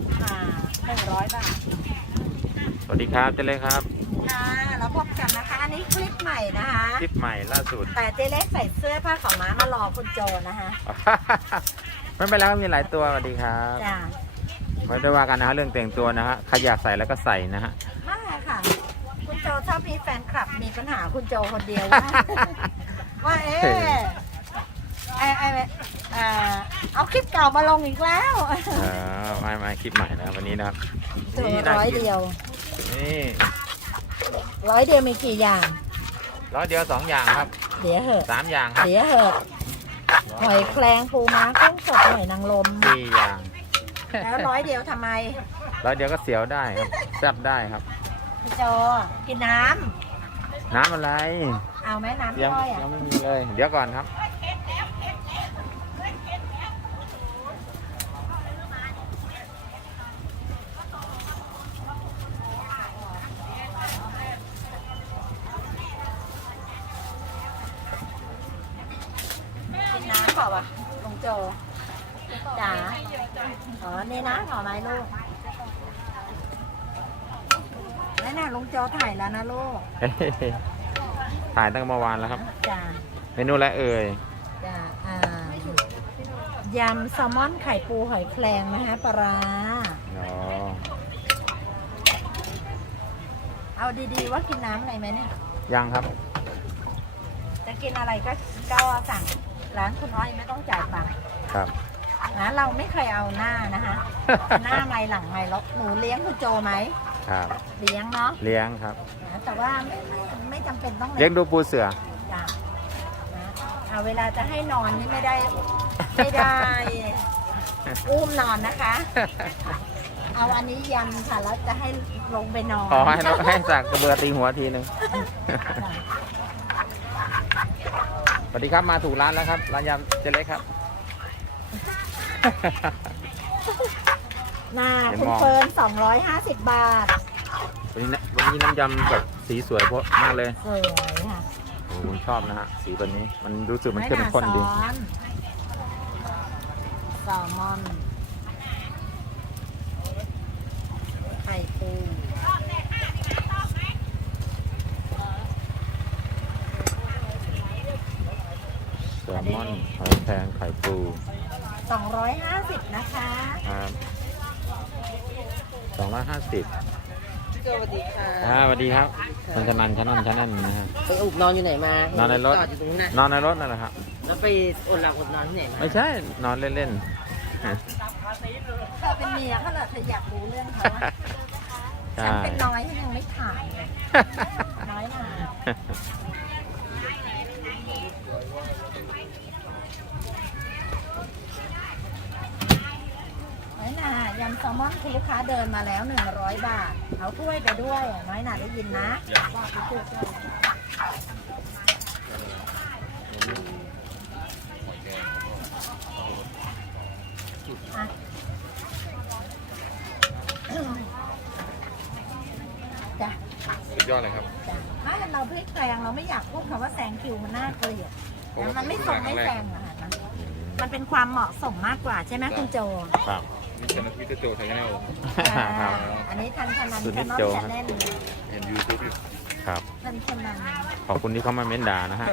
100 บาทสวัสดีครับเจ๊เล็กครับค่ะแล้วพบกันนะคะอันนี้คลิปใหม่นะคะคลิปใหม่ล่าสุดแต่เจ๊เล็กใส่เสื้อผ้าขาวม้ามารอคุณโจนะคะไม่เป็นไรครับมีหลายตัวสวัสดีครับจ้าไม่ได้ว่ากันนะฮะเรื่องแต่งตัวนะฮะใครอยากใส่แล้วก็ใส่นะฮะไม่ค่ะคุณโจชอบมีแฟนคลับมีปัญหาคุณโจคนเดียวว่าเอาคลิปเก่ามาลงอีกแล้วไม่คลิปใหม่นะวันนี้นะครับตัว100 เดียวนี่ 100 เดียวมีกี่อย่าง 100 เดียว2 อย่างครับเดี๋ยวเหอะ 3 อย่างครับเดี๋ยวเหอะหอยแครงปูม้ากุ้งสดหอยนางรม 4 อย่างแล้ว100 เดียวทำไม 100 เดียวก็เสียวได้ครับแซ่บได้ครับพี่โจกินน้ำอะไรเอาไหมน้ำยังย่อยอ่ะไม่มีเลยเดี๋ยวก่อนครับน้ำเปล่าวะลุงโจจ๋าอ๋อนี่นะหน่อไม้ลูกนั่นน่ะลุงโจถ่ายแล้วนะลูกถ่ายตั้งเมื่อวานแล้วครับจ้าเมนูอะไรเอ่ยจ้ายำแซลมอนไข่ปูหอยแครงนะฮะปลาเอาดีๆว่ากินน้ำอะไรไหมเนี่ยยังครับจะกินอะไรก็สั่งร้านคุณอ้อยไม่ต้องจ่ายตังค์ครับนะเราไม่เคยเอาหน้านะคะหน้าไม่หลังไม่แล้วหนูเลี้ยงคุณโจไหมครับเลี้ยงเนาะเลี้ยงครับนะแต่ว่าไม่จำเป็นต้องเลี้ยงดูปูเสือจ้ะนะเอาเวลาจะให้นอนนี่ไม่ได้อุ้มนอนนะคะเอาอันนี้ยำค่ะแล้วจะให้ลงไปนอนให้สักกระเบือตีหัวทีนึงสวัสดีครับมาถูกร้านแล้วครับร้านยำเจ๊เล็กครับน่าคุณเฟิร์น250 บาทวันนี้น้ำยำแบบสีสวยเพราะมากเลยสวยค่ะโอ้ชอบนะฮะสีแบบนี้มันรู้สึกมันเข้มข้นดีแซลมอนไข่ปูแซลมอนหอยแครงไข่ปู 250นะคะครับ250 สวัสดีค่ะสวัสดีครับคุณชนันนะฮะไปอุบนอนอยู่ไหนมานอนในรถนอนในรถนั่นแหละครับแล้วไปอดหลับอดนอนที่ไหนมาไม่ใช่นอนเล่นๆเธอเป็นเมียเขาเหรอเธออยากรู้เรื่องเขาฉันเป็นน้อยที่ยังไม่ถ่ายน้อยมายำแซลมอนคุณลูกค้าเดินมาแล้ว100 บาทเอาถ้วยไปด้วยน้อยหนาได้ยินนะจ้ะสุดยอดเลยครับจ้ะไม่เราพริกแซงเราไม่อยากพูดคำว่าแซงคิวมันน่าเกลียดมันไม่สมไม่แซงอะค่ะมันเป็นความเหมาะสมมากกว่าใช่ไหมคุณโจครับนี่ชนะพิโจไทยแนลอันนี้ทันชนันสุดนิดโจครับเห็นยูทูบครับทันชนันขอบคุณที่เขามาเม้นด่านะฮะ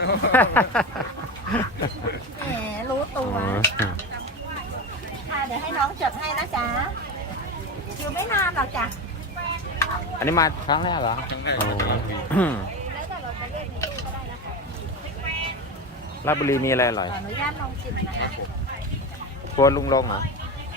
แหมรู้ตัวค่ะเดี๋ยวให้น้องจดให้นะจ๊ะอยู่ไม่นานหรอกจ้ะอันนี้มาครั้งแรกเหรอลาดบุรีมีอะไรอร่อยขออนุญาตลองชิมนะคะครัวลุงลงเหรอ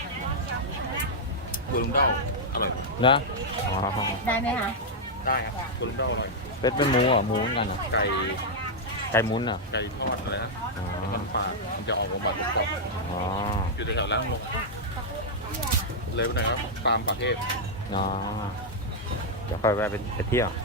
ตัวลุงเด้าอร่อยนะได้ไหมคะได้ครับตัวลุงเด้าอร่อยเป็นหมูเหรอหมูกันเหรอไก่หมุนเหรอไก่ทอดอะไรนะมันฝาดมันจะออกมาแบบกรอบอยู่แถวๆแล้วลงเลยไปไหนครับตามประเทศเดี๋ยวค่อยแวะไปเที่ยว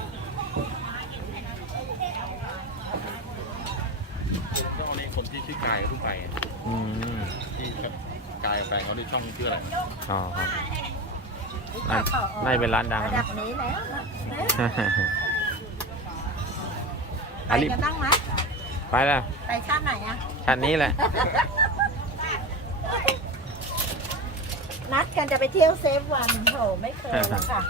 นี่คนที่ชื่อกายขึ้นไปที่กายแฟนเขาในช่องชื่ออะไรอ๋อครับน่าจะเป็นร้านดังระดับนี้แล้วไปกันบ้างไหมไปแล้วไปชาติไหนอ่ะชาตินี้แหละนัดกันจะไปเที่ยวเซฟวันโถไม่เคยแล้วค่ะ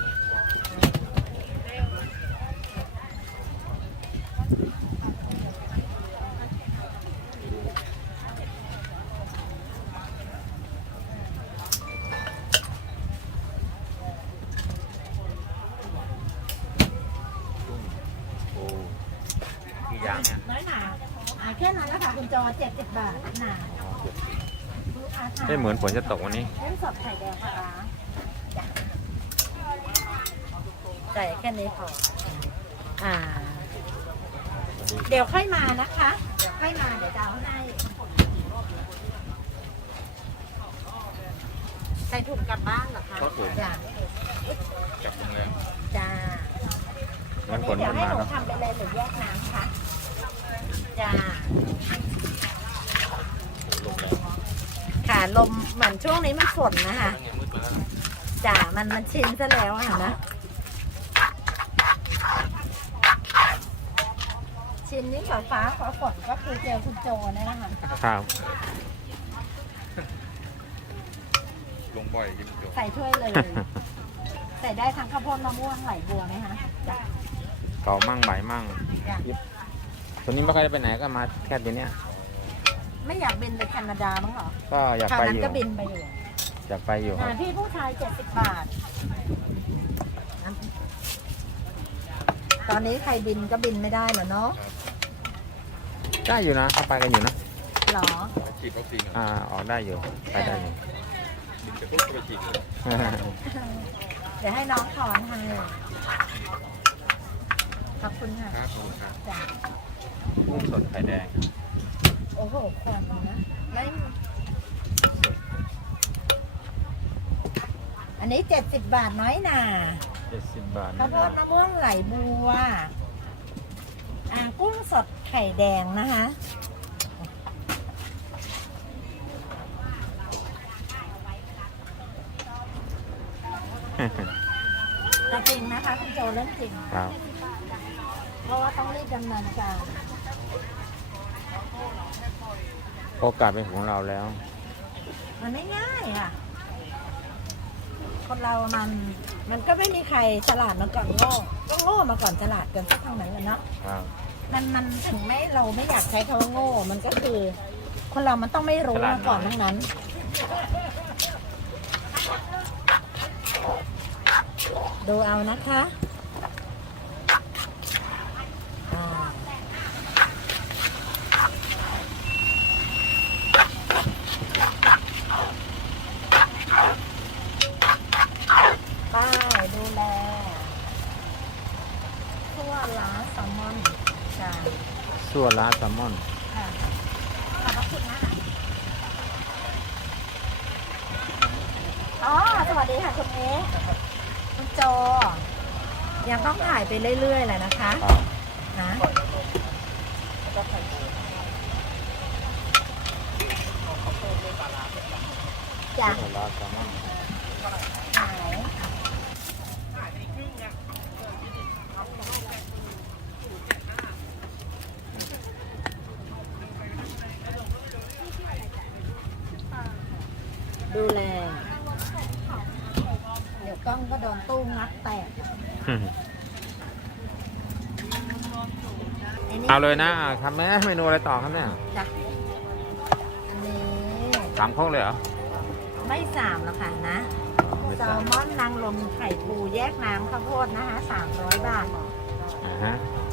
โอ้กี่อย่างเนี่ยน้อยหนาแค่นั้นนะคะคุณจอ70 บาทหนาลูกค้าทานไม่เหมือนฝนจะตกวันนี้เส้นสดไข่แดงปลาร้าจ้ะใส่แค่นี้พอเดี๋ยวค่อยมานะคะ เดี๋ยวค่อยมาเดี๋ยวจะเอาให้ใส่ถุงกลับบ้านเหรอคะครับผมจ้ะกลับโรงแรมจ้าเหมือนฝนเดี๋ยมัวน ให้มาหนูเนาะทำไปเลยหรือแยกน้ำคะจ้าโรงแรมค่ะลมเหมือนช่วงนี้มันฝนนะคะนั่งยังมืดไปแล้วจ้ามันชินซะแล้วอะนะชินนี่ฟ้าฝนก็คือเจอคุณโจนี่แหละค่ะครับลงบ่อยจริงๆใส่ถ้วยเลย ใส่ได้ทั้งข้าวโพดมะม่วงไหลบัวไหมคะจ้ะเก่ามั่งใหม่มั่งจ้ะตัวนี้ไม่ค่อยได้ไปไหนก็มาแค่ทีเนี้ยไม่อยากบินไปแคนาดาบ้างเหรอก็อยากคราวไปนั้อน ยู่ก็บินไปอยู่อยากไปอยู่ครับพี่ผู้ชาย70 บาท ตอนนี้ใครบินก็บินไม่ได้เหรอเนาะได้อยู่นะเขาไปกันอยู่นะหรอไปฉีดวัคซีนออกได้อยู่ไปได้อยู่บินไปปุ๊บก็ไปฉีดเลยเดี๋ยวให้น้องถอนให้ขอบคุณค่ะครับขอบคุณครับจ้ะกุ้งสดไข่แดงโอ้โหควันนะแล้วอันนี้70 บาทน้อยหนา 70 บาทข้าวโพดมะม่วงไหลบัวกุ้งสดไข่แดงนะคะแต่จริงนะคะคุณโจเรื่องจริงครับเพราะว่าต้องรีบดำเนินการโอกาสเป็นของเราแล้วมันไม่ง่ายค่ะ คนเรามันก็ไม่มีใครฉลาดมาก่อนโง่ก็โง่มาก่อนฉลาดกันสักทางไหนกันเนาะครับมันถึงไม่เราไม่อยากใช้คำว่าโง่ มันก็คือ คนเรามันต้องไม่รู้มาก่อนทั้งนั้น ดูเอานะคะป้ายดูแลทั่วร้านแซลมอนจ้าสั่วร้านแซลมอนค่ะขอบพระคุณนะคะอ๋อ สวัสดีค่ะคุณเอ๊ะคุณโจ ยังต้องถ่ายไปเรื่อยๆเลยนะคะครับนะจ้ะสั่วร้านแซลมอนขายดูแล เดี๋ยวกล้องก็โดนตู้งัดแตกไนี่เอาเลยนะทำไหมเมนูอะไรต่อครับเนี่ยจ้ะอันนี้ 3 โคกเลยเหรอไม่3แล้วค่ะนะไม่แซใช่ลมอนนางรมไข่ปูแยกน้ำข้าวโพดนะคะ300 บาทฮะ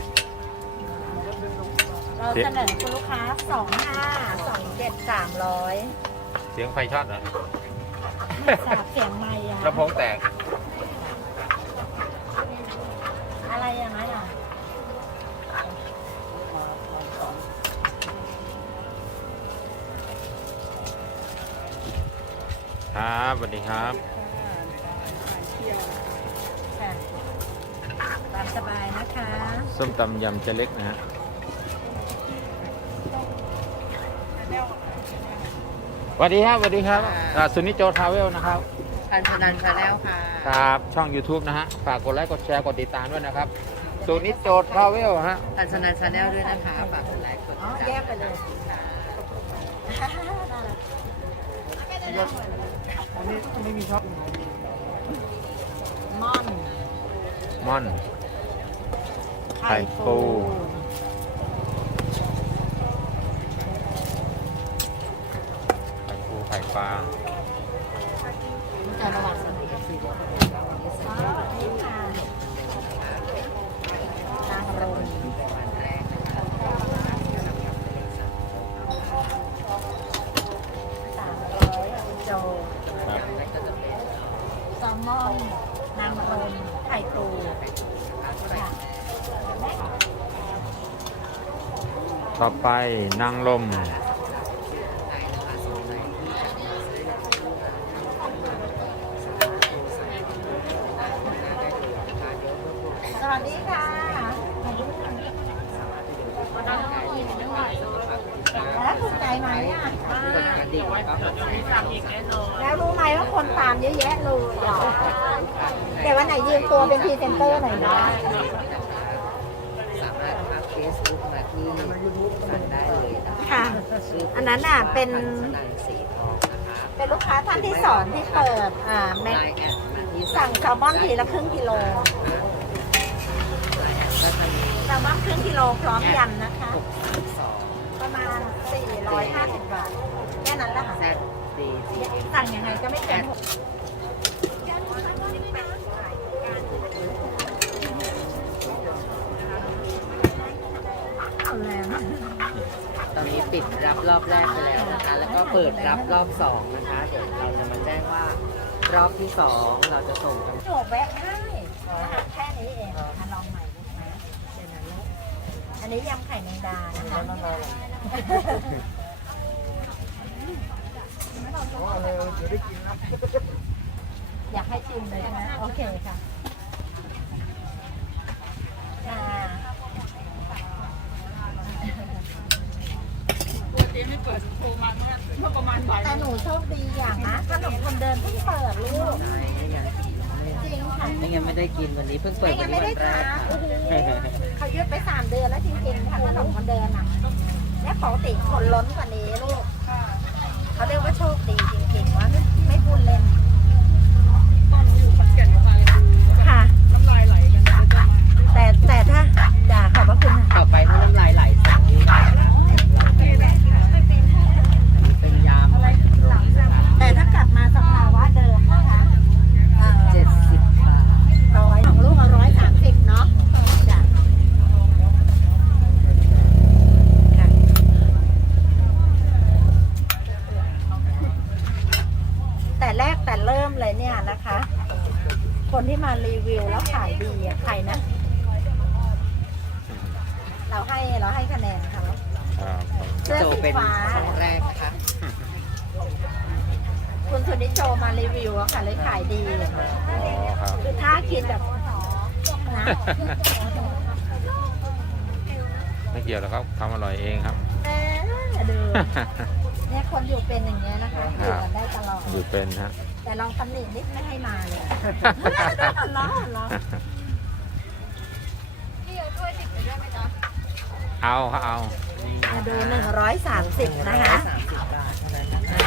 เราเสนอคุณลูกค้า25 27 300 เสียงไฟช็อตเหรอไม่ทราบเสียงไม่อะลำโพงแตกอะไรอย่างนั้นอ่ะครับสวัสดีครับค่ะตามสบายนะคะส้มตำยำเจเล็กนะฮะสวัสดีครับสวัสดีครับสุนิจโจทราเวลนะครับทันชนันชาแนลค่ะครับช่อง YouTube นะฮะ ฝากกดไลค์กดแชร์กดติดตามด้วยนะครับสุนิจโจทราเวลฮะทันชนันชาแนลด้วยนะคะ ฝากกดไลค์กดอ๋อติดแยตามกไปเลยค่ะน่ารักม่อนม่อน ไข่ปูไข่ปูไข่ปลาจะระหว่างสมัยกับสิบนี่ค่ะนางรม300โจครับแซลมอนนางรมไข่ปูค่ะต่อไปนางลมสวัสดีค่ะแล้วถูกใจไหมอ่ะแล้วรู้ไหมว่าคนตามเยอะแยะเลยอ่ะแต่วันไหนยืมตัวเป็นพรีเซนเตอร์หน่อยนะสามารถทักเฟซบุ๊กมาที่สั่งได้เลยนะคะค่ะ อันนั้นน่ะเป็นสนันสีทองนะคะเป็นลูกค้าท่านที่สองที่เปิดแม็ไลน์แอดมาที่สั่งแซลมอนทีละครึ่งกิโลไลน์แอดก็จะมีแซลมอนครึ่งกิโลพร้อมยำนะคะ 62 ประมาณ 450 บาท แค่นั้นแหละค่ะ ZDGM สั่งยังไงก็ไม่เกิน6เอาแล้วตอนนี้ปิดรับรอบแรกไปแล้วนะคะ แล้วก็เปิดรับรอบ2นะคะ เดี๋ยวเราจะมาแจ้งว่ารอบที่ 2 เราจะส่งกันโจกแวะให้นะคะแค่นี้เองมาลองใหม่ลูกนะเดี๋ยวนะลูกอันนี้ยำไข่แมงดานะคะอยากให้ชิมเลยใช่ไหมโอเคค่ะแต่หนูโชคดีอย่างนะขนมคนเดินเพิ่งเปิดลูก จริงค่ะไม่งั้นไม่ได้กินวันนี้เพิ่งเปิดไม่วังั้นนนี้ไม่วัได้นแรทาก นค่ะโอ้โหเขายืดไป3 เดือนแล้วจริงๆค่ะขนมคนเดินอ่ะและปกติคนล้นกว่านี้ลูกเขาเรียกว่าโชคดีจริงๆว่าไม่พูดเล่นค่ะแต่ถ้าด่าขอบพระคุณค่ะต่อไปถ้าน้ำลายไหลสั่งนี่ได้นะเป็นยำแต่ถ้ากลับมาสภาวะเดิมนะคะ 70 บาทของลูก130เนาะจ้ะค่ะแต่เริ่มเลยเนี่ยนะคะ คนที่มารีวิวแล้วขายดีอะใครนะ เราให้คะแนนเขาครับเสื้อโจสีเป็นฟ้าครั้งแรกนะคะคุณสุนิจโจมารีวิวอะค่ะเลยขายดีอ๋อครับคือถ้ากินแบบนะไม่เกี่ยวแล้วครับทำอร่อยเองครับดูเนี่ยคนอยู่เป็นอย่างเงี้ยนะคะอยู่กันได้ตลอดอยู่เป็นฮะแต่ลองตำหนินิดไม่ให้มาเลยล้อเอาครับเอามาดู130นะคะ 30 บาทเท่านั้นนะคะ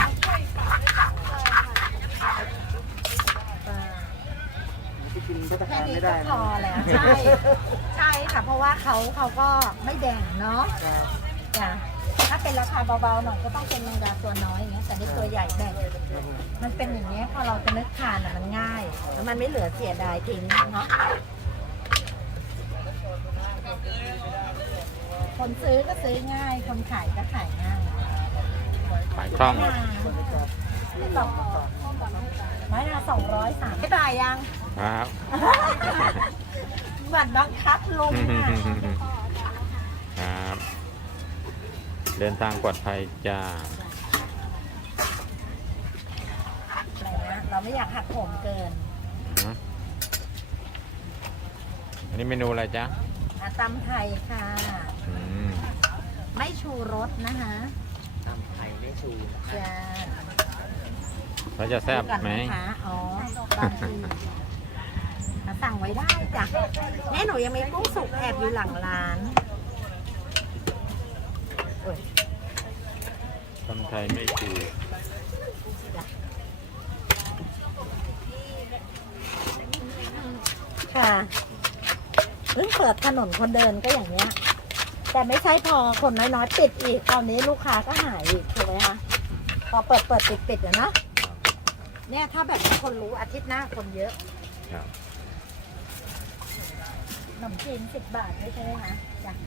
แค่นี้ก็พอแล้วใช่ค่ะ เพราะว่าเขาก็ไม่แดงเนาะจ้ะถ้าเป็นราคาเบาๆหน่อยก็ต้องเป็นแมงดาตัวน้อยอย่างเงี้ยแต่นี่ตัวใหญ่แบ่งมันเป็นอย่างเงี้ยพอเราจะนึกทานอ่ะมันง่ายแล้วมันไม่เหลือเสียดายทิ้งเนาะคนซื้อก็ซื้อง่าย คนขายก็ขายง่ายขายคล่องไม้ละ203ไม่ตายยังครับบัตรบังคับลงค่ะครับ เดินทางปลอดภัยจ้าอะไรนะเราไม่อยากหักโหมเกินอันนี้เมนูอะไรจ๊ะตำไทยค่ะอืมไม่ชูรสนะคะตำไทยไม่ชูนะคะจะแล้วจะแซ่บไหมดูก่อนนะคะอ๋อบางทีสั่งไว้ได้จ้ะแม่หนูยังมีกุ้งสุกแอบอยู่หลังร้านตำไทยไม่จืดค่ะเพิ่งเปิดถนนคนเดินก็อย่างเงี้ย แต่ไม่ใช่พอคนน้อยๆปิดอีกคราวนี้ลูกค้าก็หายอีกถูกไหมคะพอเปิดปิดอะเนาะเนี่ยถ้าแบบนี้คนรู้อาทิตย์หน้าคนเยอะครับขนมจีน10 บาทไม่ใช่ไหมคะ